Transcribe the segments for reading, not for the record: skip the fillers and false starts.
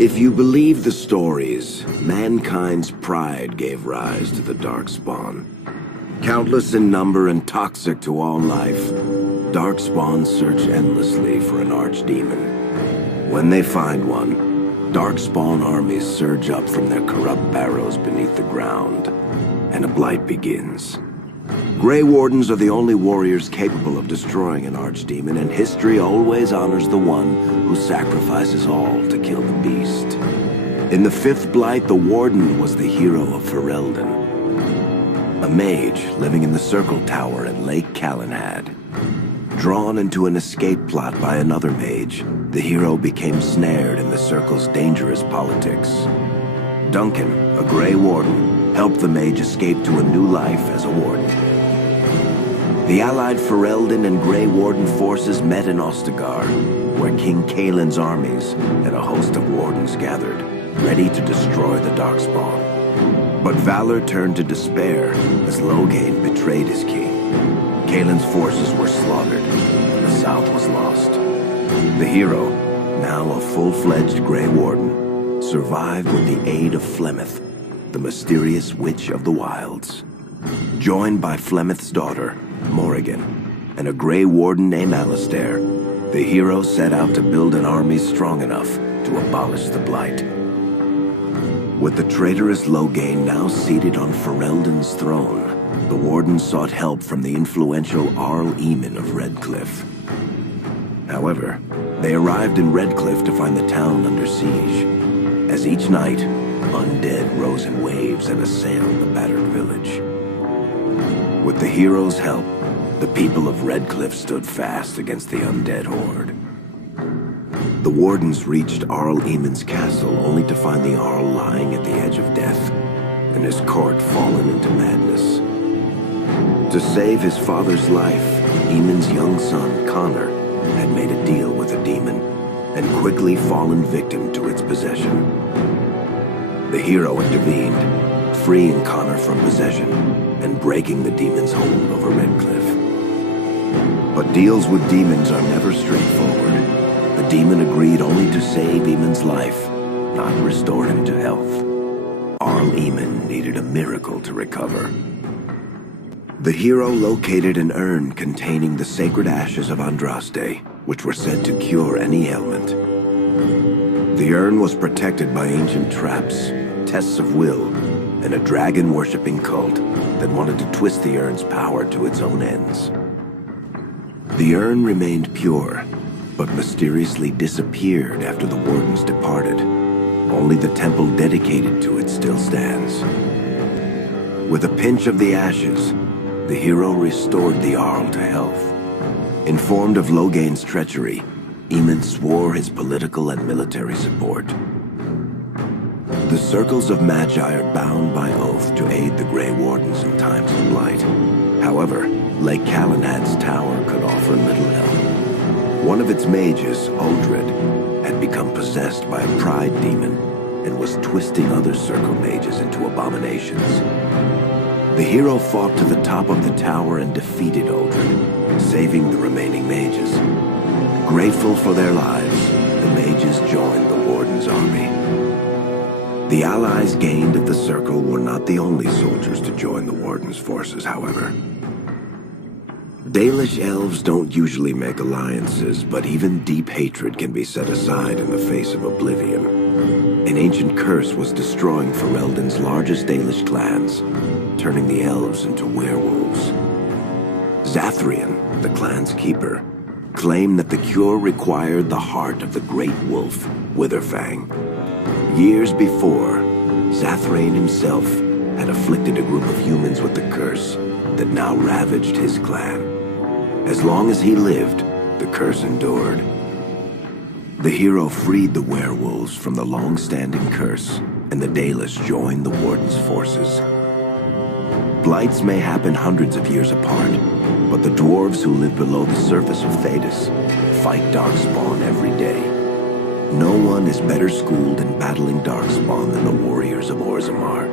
If you believe the stories, mankind's pride gave rise to the Darkspawn. Countless in number and toxic to all life, Darkspawn search endlessly for an archdemon. When they find one, Darkspawn armies surge up from their corrupt barrows beneath the ground, and a blight begins. Grey Wardens are the only warriors capable of destroying an archdemon, and history always honors the one who sacrifices all to kill the beast. In the fifth blight, the Warden was the hero of Ferelden, a mage living in the Circle Tower in Lake Calenhad. Drawn into an escape plot by another mage, the hero became snared in the Circle's dangerous politics. Duncan, a Grey Warden, helped the mage escape to a new life as a warden. The allied Ferelden and Grey Warden forces met in Ostagar, where King Kaelin's armies and a host of wardens gathered, ready to destroy the Darkspawn. But valor turned to despair as Loghain betrayed his king. Kaelin's forces were slaughtered, and the south was lost. The hero, now a full-fledged Grey Warden, survived with the aid of Flemeth, the mysterious witch of the wilds. Joined by Flemeth's daughter, Morrigan, and a Grey Warden named Alistair, the hero set out to build an army strong enough to abolish the Blight. With the traitorous Loghain now seated on Ferelden's throne, the Warden sought help from the influential Arl Eamon of Redcliffe. However, they arrived in Redcliffe to find the town under siege. As each night, undead rose in waves and assailed the battered village. With the hero's help, the people of Redcliffe stood fast against the undead horde. The Wardens reached Arl Eamon's castle only to find the Arl lying at the edge of death, and his court fallen into madness. To save his father's life, Eamon's young son, Connor, had made a deal with a demon, and quickly fallen victim to its possession. The hero intervened, freeing Connor from possession, and breaking the demon's hold over Redcliffe. But deals with demons are never straightforward. The demon agreed only to save Eamon's life, not restore him to health. Arl Eamon needed a miracle to recover. The hero located an urn containing the sacred ashes of Andraste, which were said to cure any ailment. The urn was protected by ancient traps, tests of will, and a dragon-worshipping cult that wanted to twist the urn's power to its own ends. The urn remained pure, but mysteriously disappeared after the Wardens departed. Only the temple dedicated to it still stands. With a pinch of the ashes, the hero restored the Arl to health. Informed of Loghain's treachery, Eamon swore his political and military support. The circles of Magi are bound by oath to aid the Grey Wardens in times of blight. However, Lake Calenhad's tower could offer little help. One of its mages, Uldred, had become possessed by a pride demon and was twisting other circle mages into abominations. The hero fought to the top of the tower and defeated Uldred, saving the remaining mages. Grateful for their lives, the mages joined the Warden's army. The allies gained at the Circle were not the only soldiers to join the Warden's forces, however. Dalish elves don't usually make alliances, but even deep hatred can be set aside in the face of oblivion. An ancient curse was destroying Ferelden's largest Dalish clans, turning the elves into werewolves. Zathrian, the clan's keeper, claimed that the cure required the heart of the great wolf, Witherfang. Years before, Zathrian himself had afflicted a group of humans with the curse that now ravaged his clan. As long as he lived, the curse endured. The hero freed the werewolves from the long-standing curse, and the Dalish joined the Warden's forces. Blights may happen hundreds of years apart, but the dwarves who live below the surface of Thedas fight Darkspawn every day. No one is better schooled in battling Darkspawn than the warriors of Orzammar,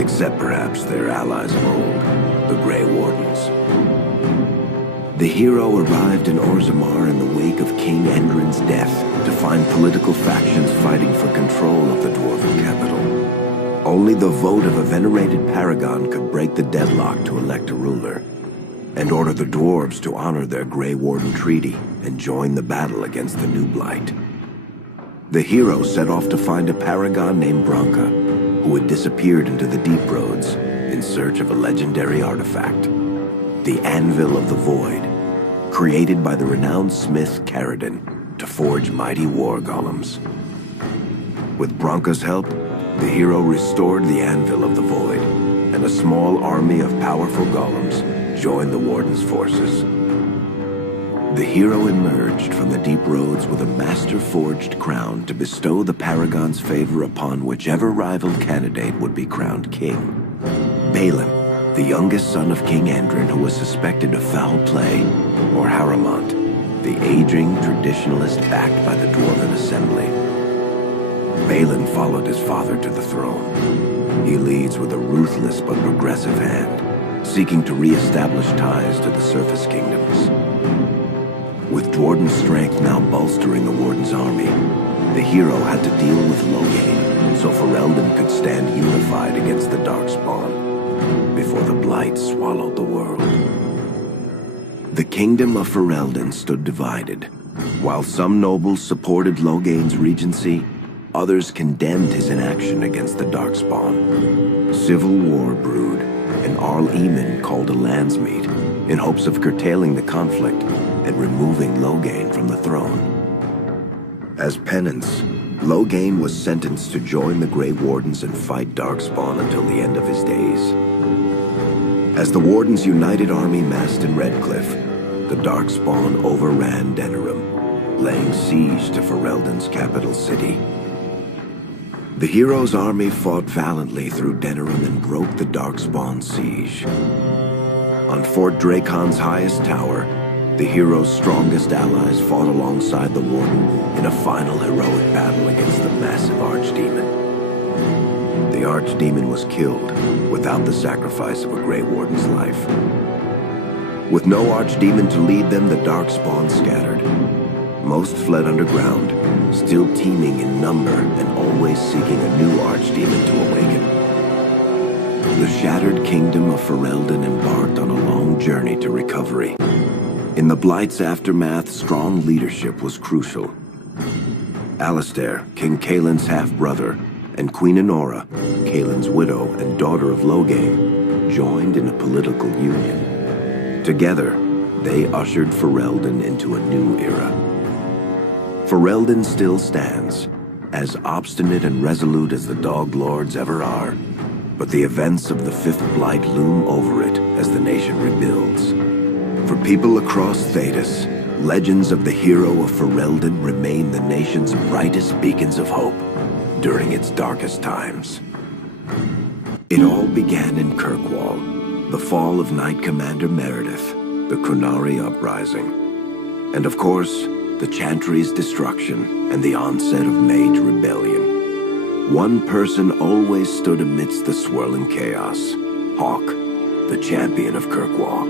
except perhaps their allies of old, the Grey Wardens. The hero arrived in Orzammar in the wake of King Endrin's death to find political factions fighting for control the vote of a venerated paragon could break the deadlock to elect a ruler, and order the dwarves to honor their Grey Warden treaty and join the battle against the New Blight. The hero set off to find a paragon named Branka, who had disappeared into the Deep Roads in search of a legendary artifact, the Anvil of the Void, created by the renowned smith Caridin to forge mighty war golems. With Branka's help, the hero restored the Anvil of the Void, and a small army of powerful golems joined the Warden's forces. The hero emerged from the Deep Roads with a master-forged crown to bestow the Paragon's favor upon whichever rival candidate would be crowned king. Balin, the youngest son of King Endrin, who was suspected of foul play, or Haramont, the aging traditionalist backed by the Dwarven Assembly. Balin followed his father to the throne. He leads with a ruthless but progressive hand, seeking to re-establish ties to the Surface Kingdoms. With Dwarden's strength now bolstering the Warden's army, the hero had to deal with Loghain, so Ferelden could stand unified against the Darkspawn, before the Blight swallowed the world. The kingdom of Ferelden stood divided. While some nobles supported Loghain's regency, others condemned his inaction against the Darkspawn. Civil war brewed, and Arl Eamon called a landsmeet in hopes of curtailing the conflict and removing Loghain from the throne. As penance, Loghain was sentenced to join the Grey Wardens and fight Darkspawn until the end of his days. As the Warden's united army massed in Redcliffe, the Darkspawn overran Denerim, laying siege to Ferelden's capital city. The hero's army fought valiantly through Denerim and broke the Darkspawn siege. On Fort Dracon's highest tower, the hero's strongest allies fought alongside the Warden in a final heroic battle against the massive Archdemon. The Archdemon was killed without the sacrifice of a Grey Warden's life. With no Archdemon to lead them, the Darkspawn scattered. Most fled underground, still teeming in number and always seeking a new Archdemon to awaken. The shattered kingdom of Ferelden embarked on a long journey to recovery. In the Blight's aftermath, strong leadership was crucial. Alistair, King Caelin's half-brother, and Queen Enora, Caelin's widow and daughter of Loghain, joined in a political union. Together, they ushered Ferelden into a new era. Ferelden still stands, as obstinate and resolute as the Dog Lords ever are, but the events of the Fifth Blight loom over it as the nation rebuilds. For people across Thedas, legends of the hero of Ferelden remain the nation's brightest beacons of hope during its darkest times. It all began in Kirkwall, the fall of Knight Commander Meredith, the Qunari Uprising, and of course, the Chantry's destruction and the onset of Mage Rebellion. One person always stood amidst the swirling chaos: Hawke, the champion of Kirkwall.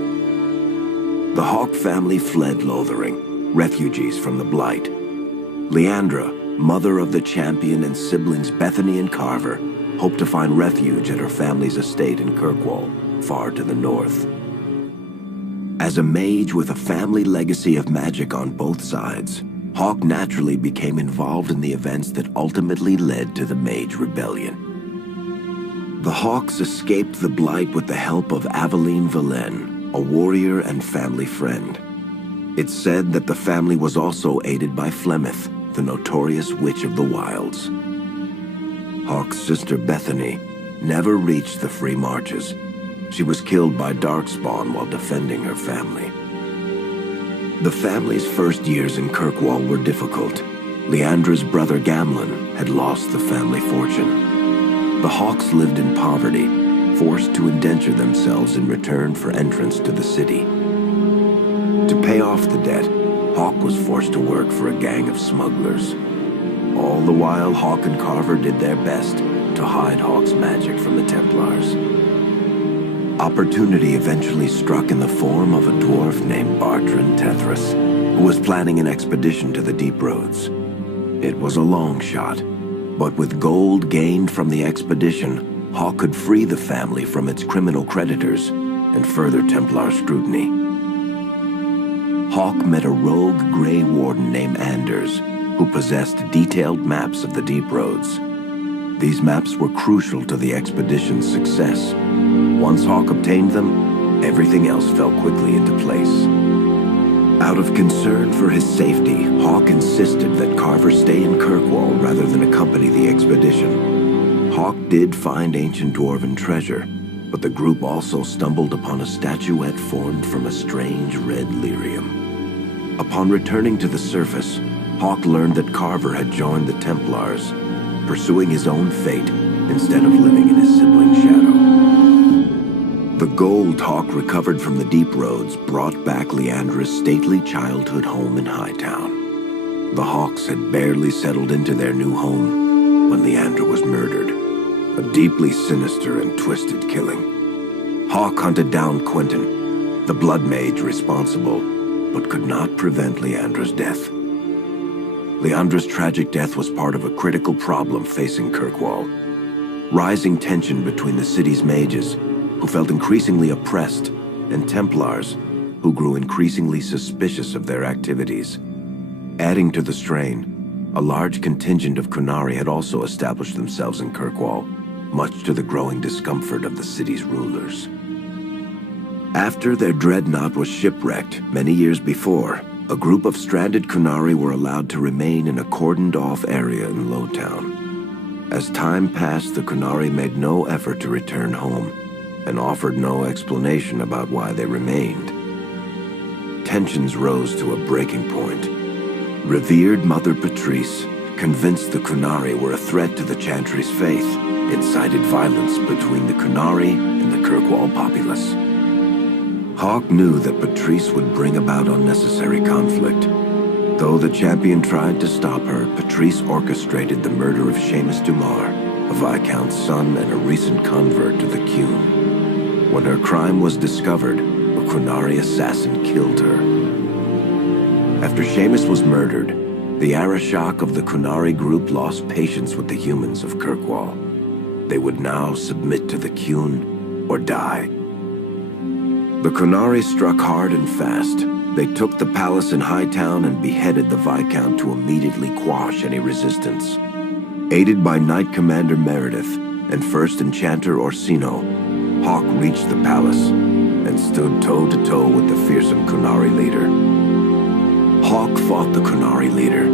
The Hawke family fled Lothering, refugees from the Blight. Leandra, mother of the champion, and siblings Bethany and Carver hoped to find refuge at her family's estate in Kirkwall, far to the north. As a mage with a family legacy of magic on both sides, Hawke naturally became involved in the events that ultimately led to the Mage Rebellion. The Hawks escaped the Blight with the help of Aveline Velen, a warrior and family friend. It's said that the family was also aided by Flemeth, the notorious Witch of the Wilds. Hawke's sister Bethany never reached the Free Marches. She was killed by Darkspawn while defending her family. The family's first years in Kirkwall were difficult. Leandra's brother Gamlen had lost the family fortune. The Hawks lived in poverty, forced to indenture themselves in return for entrance to the city. To pay off the debt, Hawke was forced to work for a gang of smugglers. All the while, Hawke and Carver did their best to hide Hawke's magic from the Templars. Opportunity eventually struck in the form of a dwarf named Bartran Tethras, who was planning an expedition to the Deep Roads. It was a long shot, but with gold gained from the expedition, Hawk could free the family from its criminal creditors and further Templar scrutiny. Hawk met a rogue Grey Warden named Anders, who possessed detailed maps of the Deep Roads. These maps were crucial to the expedition's success. Once Hawk obtained them, everything else fell quickly into place. Out of concern for his safety, Hawk insisted that Carver stay in Kirkwall rather than accompany the expedition. Hawk did find ancient dwarven treasure, but the group also stumbled upon a statuette formed from a strange red lyrium. Upon returning to the surface, Hawk learned that Carver had joined the Templars, pursuing his own fate instead of living in his sibling's shadow. The gold Hawk recovered from the Deep Roads brought back Leandra's stately childhood home in Hightown. The Hawks had barely settled into their new home when Leandra was murdered, a deeply sinister and twisted killing. Hawk hunted down Quentin, the blood mage responsible, but could not prevent Leandra's death. Leandra's tragic death was part of a critical problem facing Kirkwall. Rising tension between the city's mages, who felt increasingly oppressed, and Templars, who grew increasingly suspicious of their activities. Adding to the strain, a large contingent of Qunari had also established themselves in Kirkwall, much to the growing discomfort of the city's rulers. After their dreadnought was shipwrecked many years before, a group of stranded Qunari were allowed to remain in a cordoned-off area in Lowtown. As time passed, the Qunari made no effort to return home, and offered no explanation about why they remained. Tensions rose to a breaking point. Revered Mother Patrice, convinced the Qunari were a threat to the Chantry's faith, incited violence between the Qunari and the Kirkwall populace. Hawk knew that Patrice would bring about unnecessary conflict. Though the champion tried to stop her, Patrice orchestrated the murder of Seamus Dumar, a Viscount's son and a recent convert to the Qun. When her crime was discovered, a Qunari assassin killed her. After Seamus was murdered, the Arishok of the Qunari group lost patience with the humans of Kirkwall. They would now submit to the Qun or die. The Qunari struck hard and fast. They took the palace in Hightown and beheaded the Viscount to immediately quash any resistance. Aided by Knight Commander Meredith and First Enchanter Orsino, Hawk reached the palace and stood toe-to-toe with the fearsome Qunari leader. Hawk fought the Qunari leader.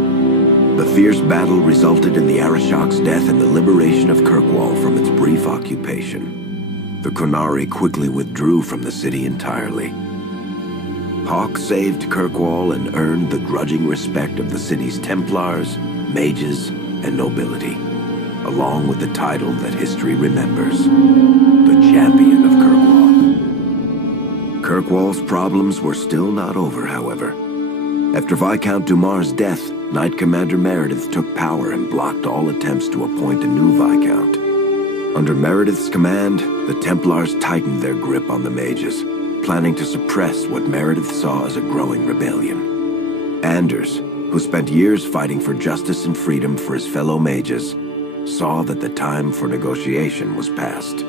The fierce battle resulted in the Arishok's death and the liberation of Kirkwall from its brief occupation. The Qunari quickly withdrew from the city entirely. Hawk saved Kirkwall and earned the grudging respect of the city's Templars, mages, and nobility, along with the title that history remembers, the Champion of Kirkwall. Kirkwall's problems were still not over, however. After Viscount Dumar's death, Knight Commander Meredith took power and blocked all attempts to appoint a new Viscount. Under Meredith's command, the Templars tightened their grip on the mages, planning to suppress what Meredith saw as a growing rebellion. Anders, who spent years fighting for justice and freedom for his fellow mages, saw that the time for negotiation was past.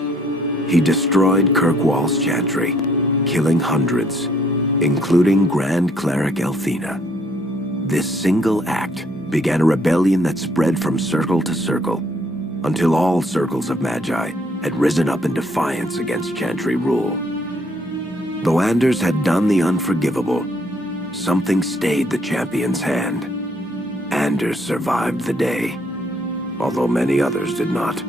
He destroyed Kirkwall's chantry, killing hundreds, including Grand Cleric Elthina. This single act began a rebellion that spread from circle to circle, until all circles of Magi had risen up in defiance against Chantry rule. Though Anders had done the unforgivable, something stayed the champion's hand. Anders survived the day, although many others did not.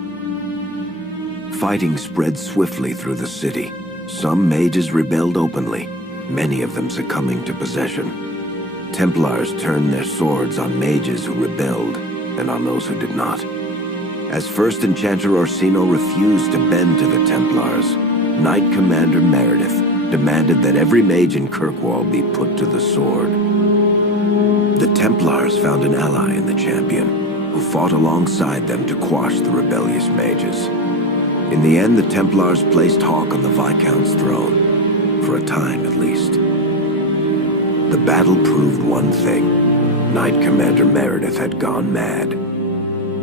Fighting spread swiftly through the city. Some mages rebelled openly, many of them succumbing to possession. Templars turned their swords on mages who rebelled and on those who did not. As First Enchanter Orsino refused to bend to the Templars, Knight Commander Meredith demanded that every mage in Kirkwall be put to the sword. The Templars found an ally in the champion, who fought alongside them to quash the rebellious mages. In the end, the Templars placed Hawk on the Viscount's throne, for a time at least. The battle proved one thing: Knight Commander Meredith had gone mad.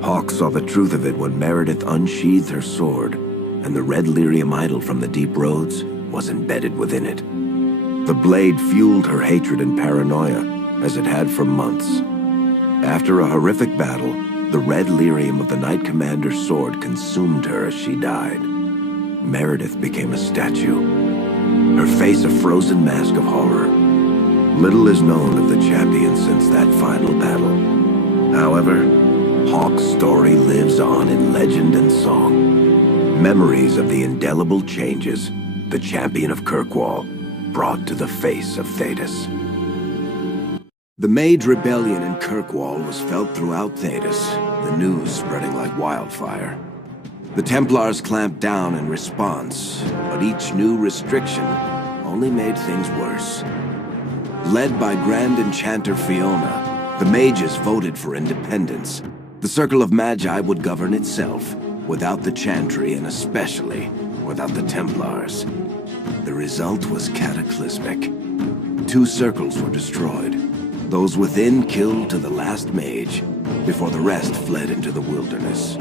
Hawk saw the truth of it when Meredith unsheathed her sword and the red lyrium idol from the deep roads was embedded within it. The blade fueled her hatred and paranoia, as it had for months. After a horrific battle, the red lyrium of the Knight Commander's sword consumed her as she died. Meredith became a statue, her face a frozen mask of horror. Little is known of the champion since that final battle. However, Hawke's story lives on in legend and song. Memories of the indelible changes the champion of Kirkwall brought to the face of Thedas. The Mage Rebellion in Kirkwall was felt throughout Thedas, the news spreading like wildfire. The Templars clamped down in response, but each new restriction only made things worse. Led by Grand Enchanter Fiona, the mages voted for independence. The Circle of Magi would govern itself, without the Chantry and especially without the Templars. The result was cataclysmic. 2 circles were destroyed. Those within killed to the last mage, before the rest fled into the wilderness.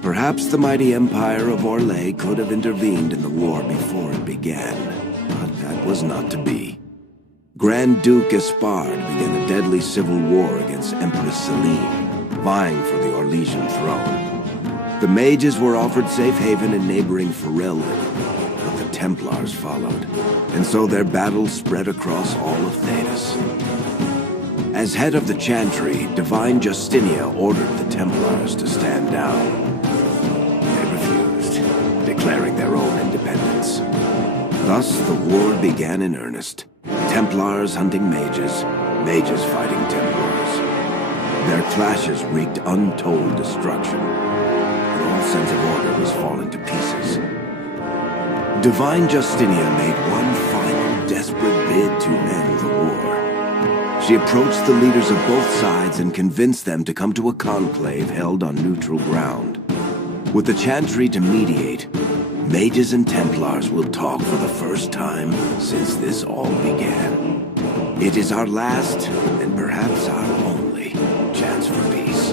Perhaps the mighty Empire of Orlais could have intervened in the war before it began, but that was not to be. Grand Duke Espard began a deadly civil war against Empress Celine, vying for the Orlesian throne. The mages were offered safe haven in neighboring Ferelden, but the Templars followed, and so their battle spread across all of Thedas. As head of the Chantry, Divine Justinia ordered the Templars to stand down. They refused, declaring their own independence. Thus, the war began in earnest. Templars hunting mages, mages fighting Templars. Their clashes wreaked untold destruction, and all sense of order was falling to pieces. Divine Justinia made one final desperate bid to end the war. She approached the leaders of both sides and convinced them to come to a conclave held on neutral ground. With the Chantry to mediate, mages and Templars will talk for the first time since this all began. It is our last, and perhaps our only, chance for peace.